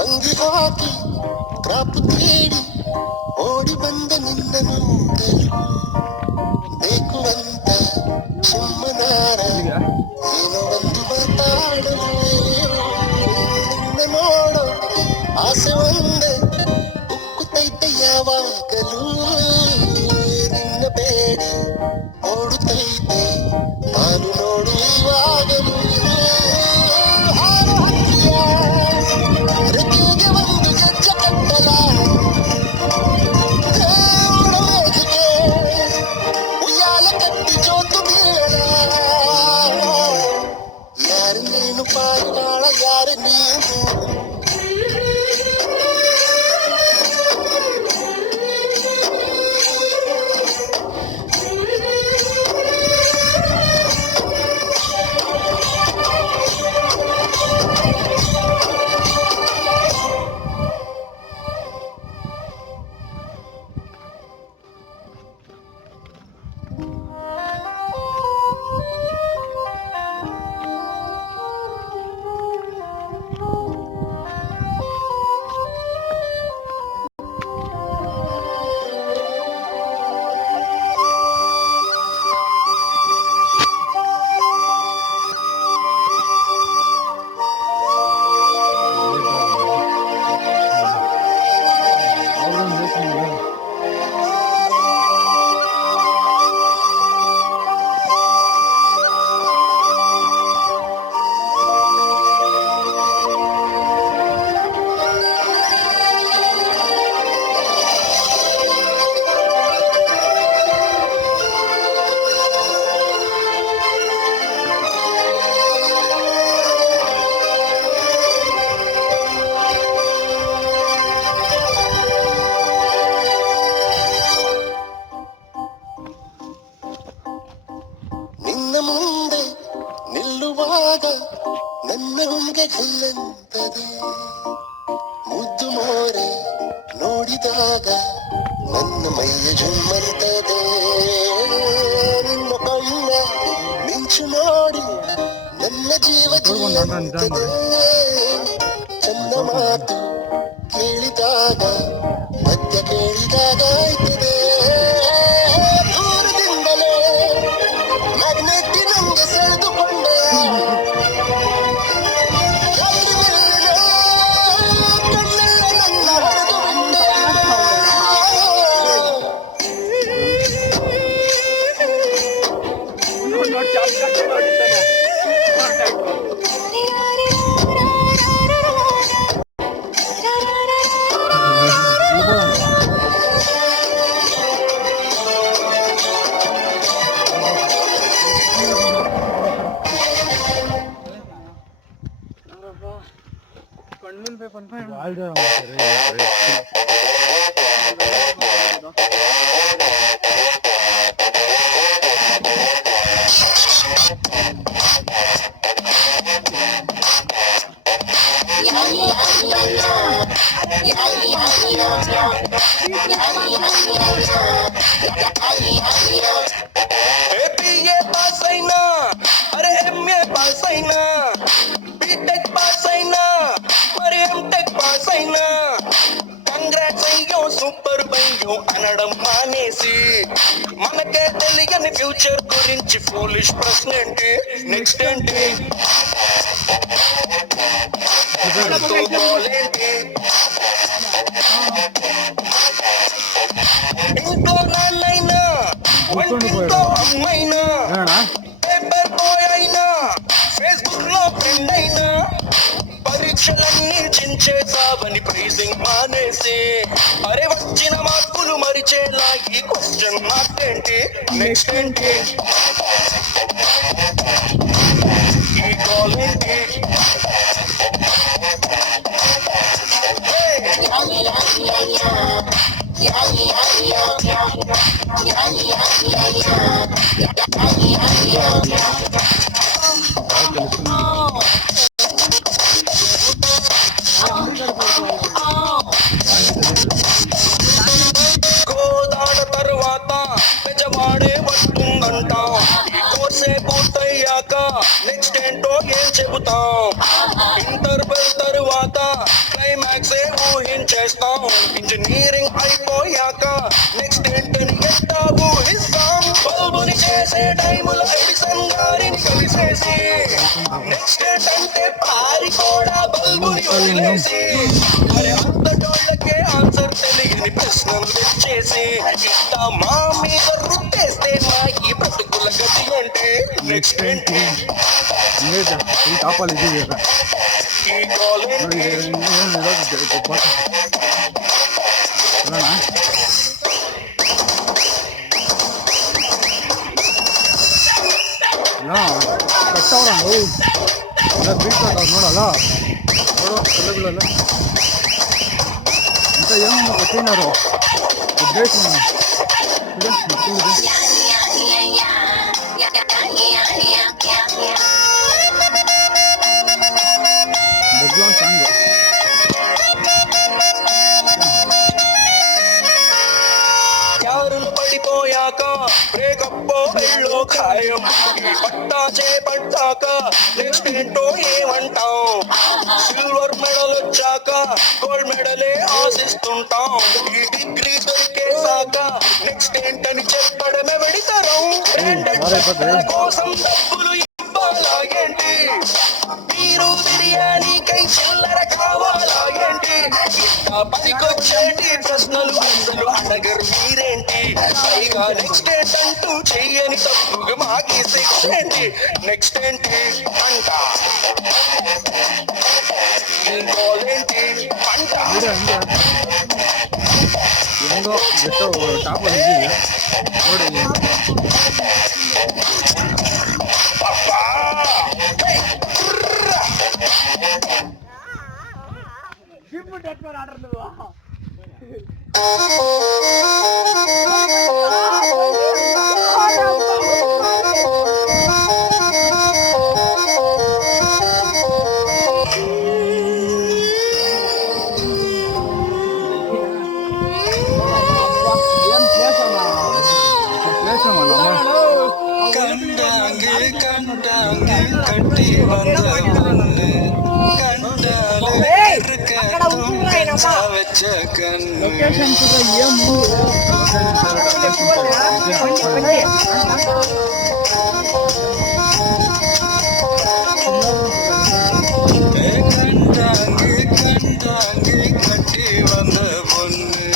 ಅಂಗಿ ಹಾಕಿ ಕ್ರಾಪು ತೀಡಿ ಓಡಿ ಬಂದ ನಿನ್ನ ನೋಡಲು ಬೇಕು ಅಂತ ಸುಮ್ಮನಾರ ಏನೋ ಒಂದು ಮಾತಾಡಲು ನಿನ್ನ ನೋಡೋ ಆಸೆ ಒಂದೇ ಉಕ್ಕುತ್ತೈತೆ ಯಾವಾಗಲೂ ನಿನ್ನ ಬೇಡಿ ಓಡುತ್ತೈತೆ ನಾನು ನೋಡುವಾಗಲೂ ಮುಂದೆ ನಿಲ್ಲುವಾಗ ನನ್ನ ಗುಂಗೆ ಗೆಲ್ಲಂತದೆ ಮುದ್ದು ಮೋರೆ ನೋಡಿದಾಗ ನನ್ನ ಮೈಯ ಜುಮ್ಮಂತದೆ ನಿನ್ನ ಕಣ್ಣ ಮಿಂಚು ನೋಡಿ ನನ್ನ ಜೀವ ಜೀವಂತದೆ ಚಂದ ಮಾತು ಕೇಳಿದಾಗ ಮಧ್ಯ ಕೇಳಿದಾಗ ಆಯ್ತದೆ సూపర్ బయ్యో అనడం మానేసి మనకే తెలియని ఫ్యూచర్ గురించి ఫూలిష్ ప్రశ్న ఏంటి నెక్స్ట్ ఏంటి ఇంకో నాన్నైనా ఇంకో అమ్మైనా పేపర్ బాయ్ అయినా ఫేస్బుక్ లో ఫ్రెండ్ అయినా పరీక్షలన్నీ చించేసావని ప్రైజింగ్ మానేసి అరే వచ్చిన మార్కులు మరిచేలా ఈ క్వశ్చన్ మార్క్ ఏంటి నెక్స్ట్ ఏంటి ఈ కాల్ ఏంటి గోదాడ తరువాత పెజవాడే వస్తుందంటాం. ఈ కోర్సే పూర్తయ్యాక నెక్స్ట్ ఏంటో ఏం చెబుతాం. ఇంటర్వెల్ తరువాత క్లైమాక్సే ఊహించేస్తాం. ఇంజనీరింగ్ అయిపోయాక నెక్స్ట్ ఏంటని ఎట్టా ఊహిస్తాం. బల్బుని చేసే టైములో ఎడిసన్ గారిని కలిసేసి నెక్స్ట్ ఏంటంటే పారిపోడా బల్బుని వదిలేసి మరి అంతటోళ్ళకే ఆన్సర్ తెలియని ప్రశ్నలు తెచ్చేసి ఇట్టా మా మీద రుద్దేస్తే మా ఈ బ్రతుకుల గతి అంటే నెక్స్ట్ ఏంటి ఈ కాలేంటి ಕಟ್ಟವ್ರು ಎಲ್ಲ ಬೀಳ್ತಾರೆ ನೋಡಲ್ಲ ನೋಡು ಎಲ್ಲಗಳೆಲ್ಲ ಅಂತ ಏನು ಕೊಟ್ಟಿನಾರು ಉದ್ದೇಶ ಬಗ್ಲೊಂದು ಸಾಂಗು యారులు పడిపోయాక బ్రేకప్ వెళ్ళో ఖాయం. పట్టా చేపట్టాక నెక్స్ట్ ఏంటో ఏమంటాం. సిల్వర్ మెడల్ వచ్చాక గోల్డ్ మెడలే ఆశిస్తుంటాం. ఈ డిగ్రీ దొరికేసాక నెక్స్ట్ ఏంటని చెప్పడమే వెడితరం. కోసం డబ్బులు ఇవ్వాలా ఏంటి, మీరు బిర్యానీకై చిల్లర కావాలా ఏంటి, ఇట్టా పనికొచ్చేటి ప్రశ్నలు అసలు అడగరు మీరేంటి. పైగా నెక్స్ట్ ఏంటంటూ చెయ్యని తప్పుగా మాకి శిక్ష ఏంటి. నెక్స్ట్ ఏంటి అంట ఇంకోలేంటి అంట ಹೆಂಗೋ ಎಷ್ಟೋ ಟಾಪಲ್ಲಿ ಇದ್ದೀವಿ ನೋಡಿ అబ్బా கண்டாங்கே கண்டாங்கே கட்டி வந்த பொண்ணு கண்டாலே வச்ச கண்ணு கண்டாங்கே கண்டாங்கே கட்டி வந்த பொண்ணு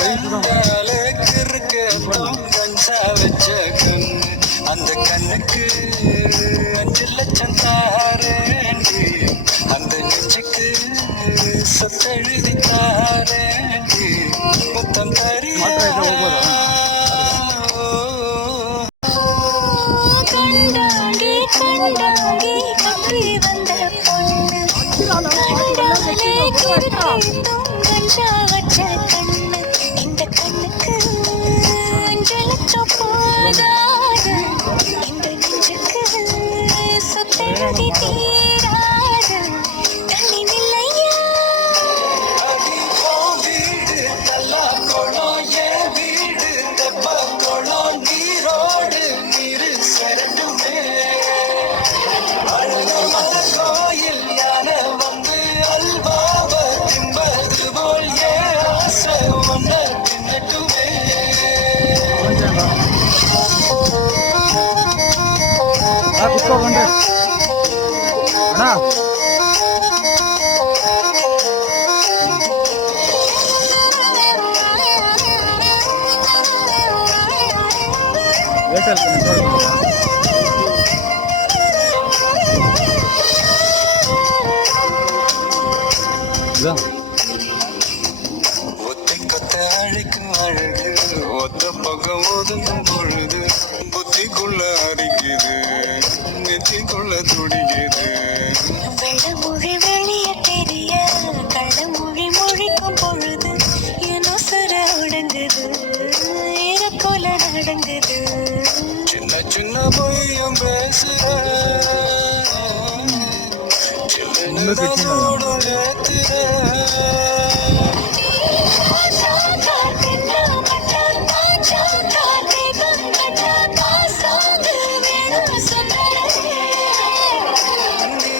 கண்டாலே கிறுக்கட்டும் கஞ்சா வச்ச கண்ணு. அந்த கண்ணுக்கு 5 லட்சம் தாரேண்டி, அந்த நெஞ்சுக்கு சொத்தெழுதி தாரேண்டி, மொத்தம் தரியா. கண்டாங்கே கண்டாங்கே கட்டி வந்த பொண்ணு கண்டாலே கிறுக்கட்டும் கஞ்சா வச்ச கண்ணு. இந்த கண்ணுக்கு 5 லட்சம் போதாது, இந்த நெஞ்சுக்கு சொத்தெழுதி தீராது. தள்ளி நில்லையா அடி போ வீடு தல்லா குளம் என் வீடு தெப்ப குளம் நீரோடு நீரு சரண்டுமே. அழகமல கோயில் யானை வந்து அல்வாவ தின்பது போல் ஏன் ஆசை ஒன்ன தின்னட்டுமே. ಕುತ್ಕೊಂಡ್ರೆ ಅಣ್ಣ ஒத்தை கொத்த அழைக்கும் அழகு ஒத்த பக்கம் ஒதுங்கும் பொழுது புத்திக்குள்ள அரிக்குது நெத்திக்குள்ள துடிக்குது. வெள்ளமொழி வெளிய தெரிய கள்ளமொழி மொழிக்கும் பொழுது என் உசுர உடங்குது. இறக்கொல தொடங்குது. சின்ன சின்ன பொய்யும் பேசுற சின்ன போடு ஏத்துற நீ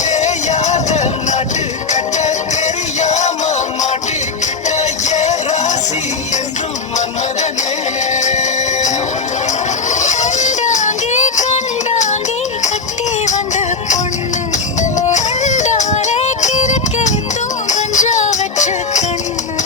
தேயாத நாட்டு கட்ட தெரியாம மாட்டிக்கிட்ட ஏ ராசி என்றும் மன்மதனே கண்டாங்கே கண்டாங்கே கட்டி வந்த பொண்ணு கண்டாலே கிறுக்கே தூங்கஞ்சா வச்ச கண்ணு.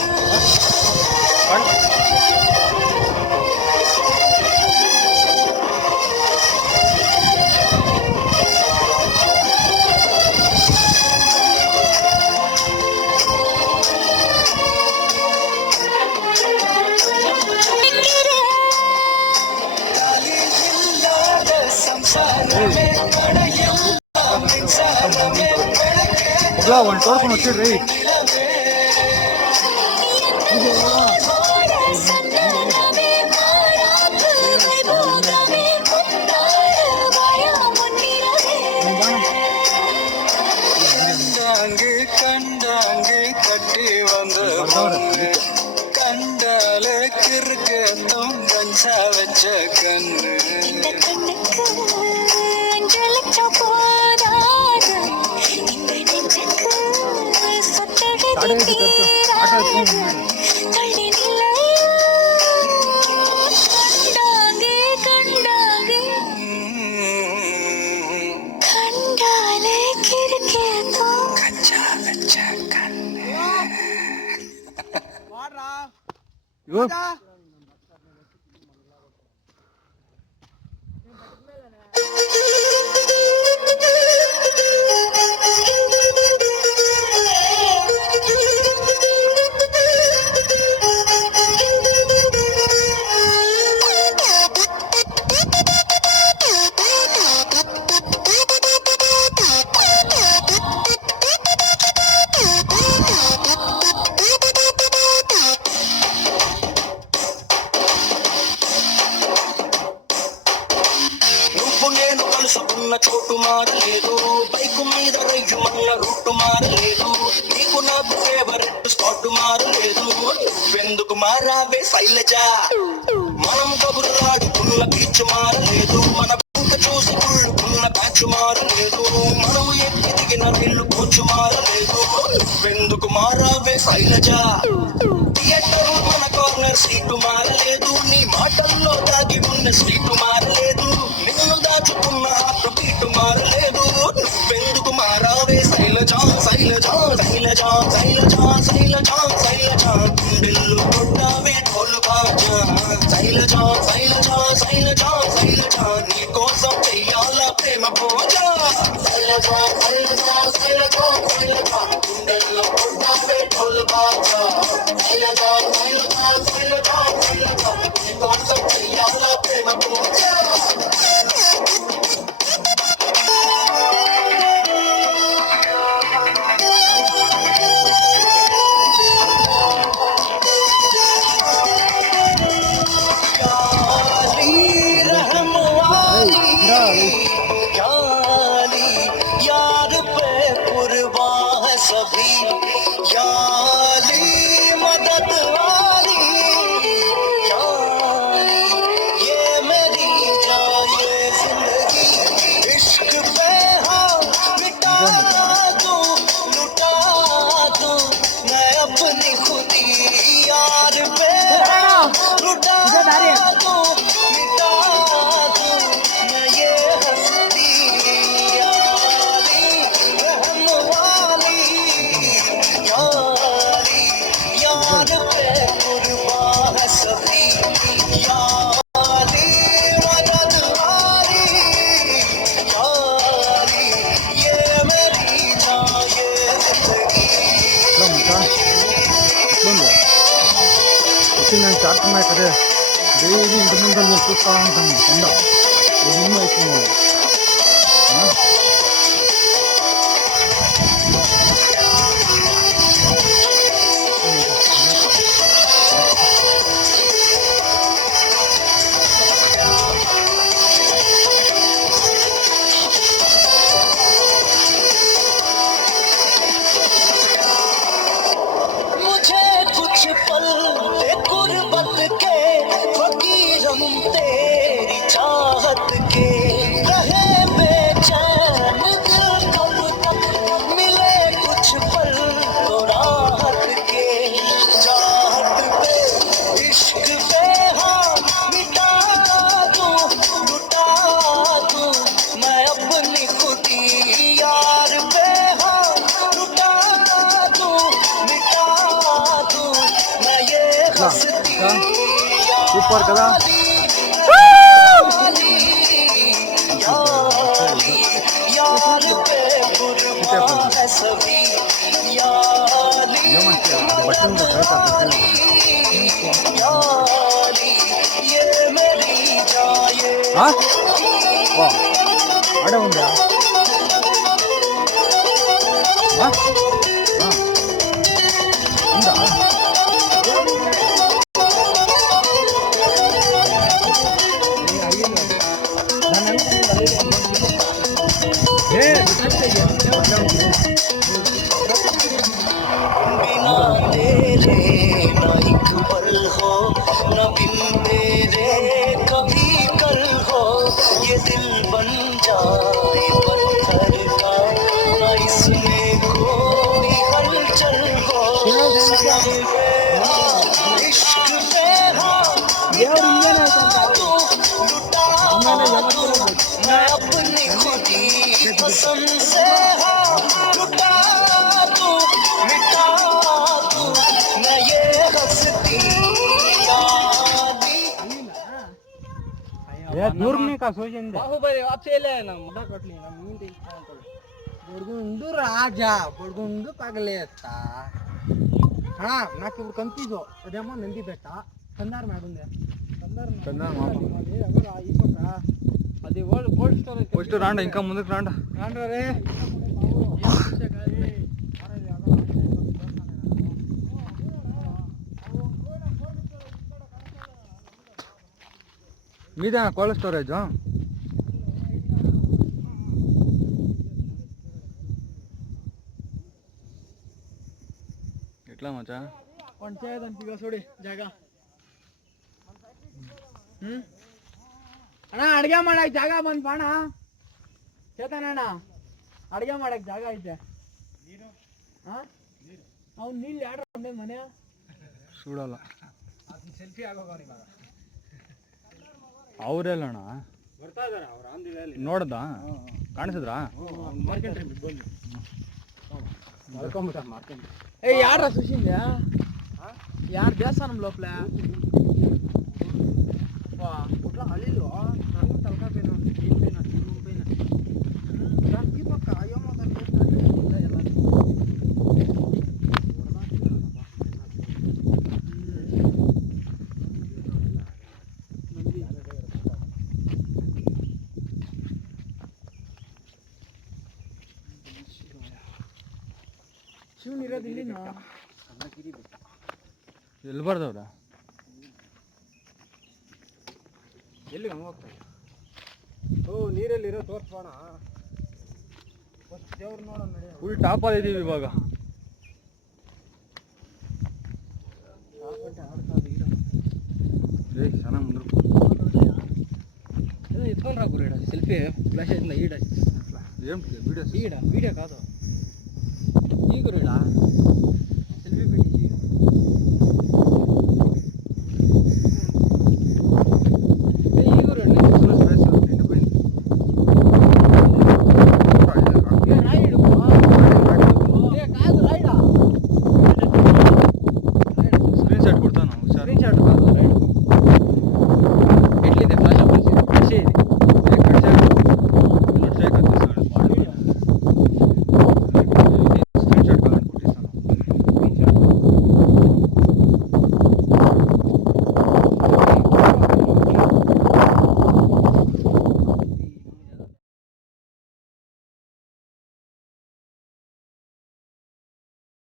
இல்லாத சம்சாரமே படையும் மின்சாரமே ಬಗ್ಲಾ ಒಂದು ತೋರ್ಕೊಂಡು వచ్చిಡ್ರಿ கண்டாங்கு கண்டாங்கு கட்டி வந்த பொண்ணு கண்டால கிறுக்கத்தும் கஞ்சா வச்ச கண்ணு இந்த கண்ணுக்கு 5 லட்சம் போதாது. இந்த நெஞ்சுக்கு சொத்தெழுதி தீராது. தள்ளி நில்லை. கண்டாங்கே கண்டாங்கே கண்டாலே கிறுக்கேதோ கஞ்சா வச்ச கண்ணு ಇವು నువ్వు నేను కలుసుకున్న చోటు మారలేదు బైకు మీద రయ్యుమన్న రూటు మారలేదు నీకు నాకు ఫేవరెట్ స్పాట్ మారలేదు నువ్వెందుకు మారావే శైలజ మనం కబుర్లాడుకున్న బీచ్ మారలేదు మన పూట చూసి కుళ్ళుకున్న బ్యాచ్ మారలేదు మనం ఎక్కి దిగిన ఇల్లు కోచు మారలేదు నువ్వెందుకు మారావే శైలజ థియేటర్ మన కార్నర్ సీటు మారలేదు నీ మాటల్లో దాగి ఉన్న సీటు మారలేదు నిన్ను దాచుకున్న హార్ట్ బీటు మారలేదు నువ్వెందుకు మారావే శైలజా శైలజా శైలజా శైలజా శైలజా శైలజా గుండెల్లో కొట్టావే ఢోలు బాజా శైలజా శైలజా శైలజా శైలజా నీ కోసం చెయ్యాల ప్రేమ పూజ శైలజా శైలజా శైలజా శైలజా గుండెల్లో కొట్టావే ఢోలు బాజా శైలజా శైలజా శైలజా శైలజా నీ కోసం చెయ్యాల ప్రేమ పూజ यार पे कुर्बान है सभी याली मदद वाली याली ये मेरी जान ये जिंदगी इश्क पे हाँ मिटा दूं लुटा दूं मैं अपनी खुदी यार पे लुटा दूं मिटा दूं मैं ये हस्ती यारी रहम वाली यारी यार पे कुर्बान है सभी यारी मदद वाली यारी ये मेरी जान ये जिंदगी ఇట్లుంది వచ్చి నేను చేస్తున్నాయి కదా డైలీ ఇంటి ముందు నేను చూస్తూ ఉంటాను కొండ ఎన్నో అయిపోయింది సూపర్ కదా. ఏమంటే బట్టలు ఆడే ఉందా ఉందా बिना तेरे ना एक पल हो न बिन तेरे कभी कल हो ये दिल बन जाए पत्थर का न इसमें कोई हलचल हो सनम पे हाँ इश्क पे हाँ तू लुटा तू मैं अपनी खुदी कसम से हाँ लुटा तू मिटा तू मैं ये हंसती यादी దూరం కాసు వచ్చింది బాహుబలి ఆపేయలేనా ముద్ద కొట్లి నా మీన్ తీస్తా ఉంటాడు బొడుగుండు రాజా బొడుగుండు పగలేస్తా నాకు ఇప్పుడు కన్ఫ్యూజు అదేమో నంది బెట్ట కందారం ఆడుంది కందారం ఎవరు ఈ పక్క అది కోల్డ్ స్టోరేజ్ ఫస్ట్ రాండి ఇంకా ముందుకు రాండి రాండ్రా రే మీదే కోల్డ్ స్టోరేజ్ ఎట్లా మచ్చా पंचायत अंतिका सोडी जागा ಅಣ್ಣ ಅಡ್ಗೆ ಮಾಡಕ್ ಜಾಗ ಬಂದ್ ಬಾಣ ಚೇತನಣ್ಣ ಅಡ್ಗೆ ಮಾಡಕ್ ಜಾಗ ಐತೆ ಅವ್ನು ನೀಲ್ ಯಾರ ಮನೆ చూడాల ಸೆಲ್ಫಿ ಆಗೋಗವನು ಇವಾಗ ಅವರೆಲ್ಲಣ್ಣ ಬರ್ತಾ ಇದಾರೆ ಅವ್ರು ಆಂಧ್ರದಲ್ಲಿ ನೋಡ್ದಾ ಕಾಣಿಸಿದ್ರಾ ಮಾರ್ಕೆಂಟ್ರಿ ಬಂದು ಮಾರ್ಕೊಂಬಿಟ್ಟ ಏ ಯಾರ ಸುಶೀಲ್ ಯಾರು ದೇವಸ್ಥಾನ ಲೋಪಲ కుట్ల హలీలు నాకు తలకా పైన దీని పైన తిరుగు పైన దానికి పక్క అయ్యమ్మ ಶಿವನ್ ಇರೋದು ಇಲ್ಲಿನ ಎಲ್ಲಿ ಬರ್ದವ್ರ ಎಲ್ಲಿ ಹಂಗೆ ಹೋಗ್ತಾ ಓ ನೀರಲ್ಲಿರೋ ತೋರ್ಸೋಣ ಫಸ್ಟ್ ದೇವ್ರು ನೋಡೋಣ ನಡಿ ಫುಲ್ ಟಾಪಲ್ಲಿ ಇದೀವಿ ಇವಾಗ ಚೆನ್ನಾಗಿ ಮುಂದೆ ఎత్తుకొని గురు ఈడ సెల్ఫీ ఫ్లాష్ అవుతుంది ఈడ ఏం వీడియో ఈడ వీడియో కాదు ఈ గురు ఈడ సెల్ఫీ పెట్టి ఈ గురు రాయుడు కాదు రాయుడా స్క్రీన్ షాట్ కొడతాను స్క్రీన్ షాట్